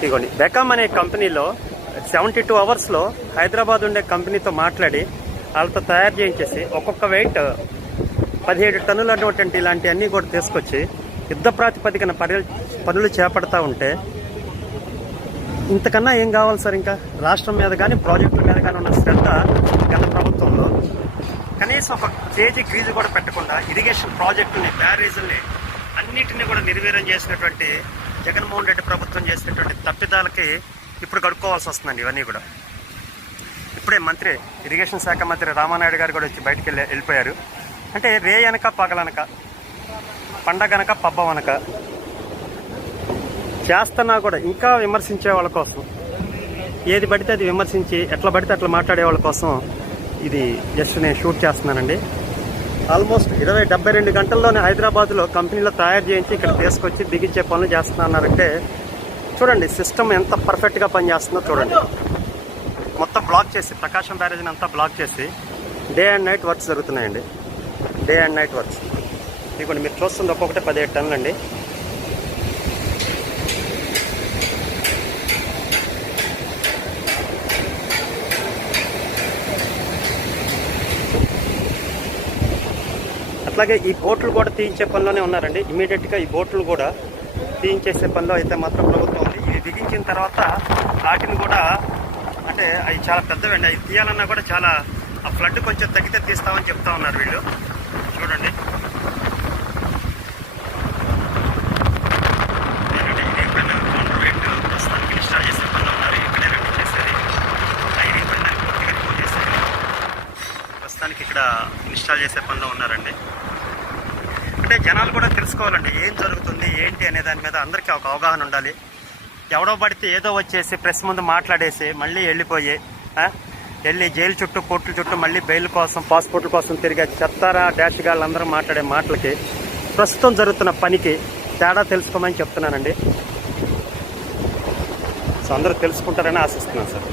ఇదిగోండి బెకామ్ అనే కంపెనీలో సెవెంటీ టూ అవర్స్లో హైదరాబాద్ ఉండే కంపెనీతో మాట్లాడి వాళ్ళతో తయారు చేయించేసి ఒక్కొక్క వెయిట్ పదిహేడు టన్నులు అన్నటువంటి ఇలాంటివన్నీ కూడా తీసుకొచ్చి యుద్ధ ప్రాతిపదికన పనులు చేపడతా ఉంటే ఇంతకన్నా ఏం కావాలి సార్ ఇంకా? రాష్ట్రం మీద కానీ ప్రాజెక్టుల మీద కానీ ఉన్న శ్రద్ధ గత ప్రభుత్వంలో. కనీసం ఒక కేజీ ఫీజు కూడా పెట్టకుండా ఇరిగేషన్ ప్రాజెక్టుని బ్యారేజీల్ని అన్నిటిని కూడా నిర్వీర్యం చేసినటువంటి జగన్మోహన్ రెడ్డి ప్రభుత్వం చేసినటువంటి తప్పిదాలకి ఇప్పుడు కడుక్కోవాల్సి వస్తుందండి ఇవన్నీ కూడా. ఇప్పుడే మంత్రి ఇరిగేషన్ శాఖ మంత్రి రామానాయుడు గారు కూడా వచ్చి బయటికి వెళ్ళి వెళ్ళిపోయారు. అంటే రే అనక పగలనక పండగనక పబ్బం అనక చేస్తున్నా కూడా ఇంకా విమర్శించే వాళ్ళ కోసం ఏది పడితే అది విమర్శించి ఎట్లా పడితే అట్లా మాట్లాడే వాళ్ళ కోసం ఇది జస్ట్ నేను షూట్ చేస్తున్నానండి. ఆల్మోస్ట్ ఇరవై డెబ్బై రెండు గంటల్లోనే హైదరాబాద్లో కంపెనీలో తయారు చేయించి ఇక్కడ తీసుకొచ్చి బిగించే పనులు చేస్తున్నారంటే చూడండి సిస్టమ్ ఎంత పర్ఫెక్ట్గా పనిచేస్తుందో చూడండి. మొత్తం బ్లాక్ చేసి ప్రకాశం బ్యారేజ్ని అంతా బ్లాక్ చేసి డే అండ్ నైట్ వర్క్స్ జరుగుతున్నాయండి. Day and night works. ఇదిగోండి మీరు చూస్తుంది ఒక్కొక్కటి పదిహేడు టన్నులు అట్లాగే ఈ బోట్లు కూడా తీయించే పనిలోనే ఉన్నారండి. ఇమీడియట్గా ఈ బోట్లు కూడా తీయించేసే పనిలో అయితే మాత్రం ప్రభుత్వం ఉంది. ఇవి బిగించిన తర్వాత వాటిని కూడా అంటే అవి చాలా పెద్దవండి. అవి తీయాలన్నా కూడా చాలా ఆ ఫ్లడ్ కొంచెం తగ్గితే తీస్తామని చెప్తా ఉన్నారు వీళ్ళు. చూడండి ఏంటంటే ఇది ఎప్పుడైనా కౌంటర్ వెయిట్ ప్రస్తుతానికి ఇన్స్టాల్ చేసే పనిలో ఉన్నారు ఇక్కడే రెడీ చేసేది ఐడి పని పూర్తిగా రిమూవ్ చేసేది ప్రస్తుతానికి ఇక్కడ ఇన్స్టాల్ చేసే పనిలో ఉన్నారండి. అంటే జనాలు కూడా తెలుసుకోవాలండి ఏం జరుగుతుంది ఏంటి అనే దాని మీద అందరికీ ఒక అవగాహన ఉండాలి. ఎవడో పడితే ఏదో వచ్చేసి ప్రెస్ ముందు మాట్లాడేసి మళ్ళీ వెళ్ళిపోయి వెళ్ళి జైలు చుట్టూ కోర్టుల చుట్టూ మళ్ళీ బెయిల్ కోసం పాస్పోర్ట్ల కోసం తిరిగే చెత్తారా డాష్ గాళ్ళందరూ మాట్లాడే మాటలకి ప్రస్తుతం జరుగుతున్న పనికి తేడా తెలుసుకోమని చెప్తున్నానండి. సో అందరూ తెలుసుకుంటారని ఆశిస్తున్నాను సార్.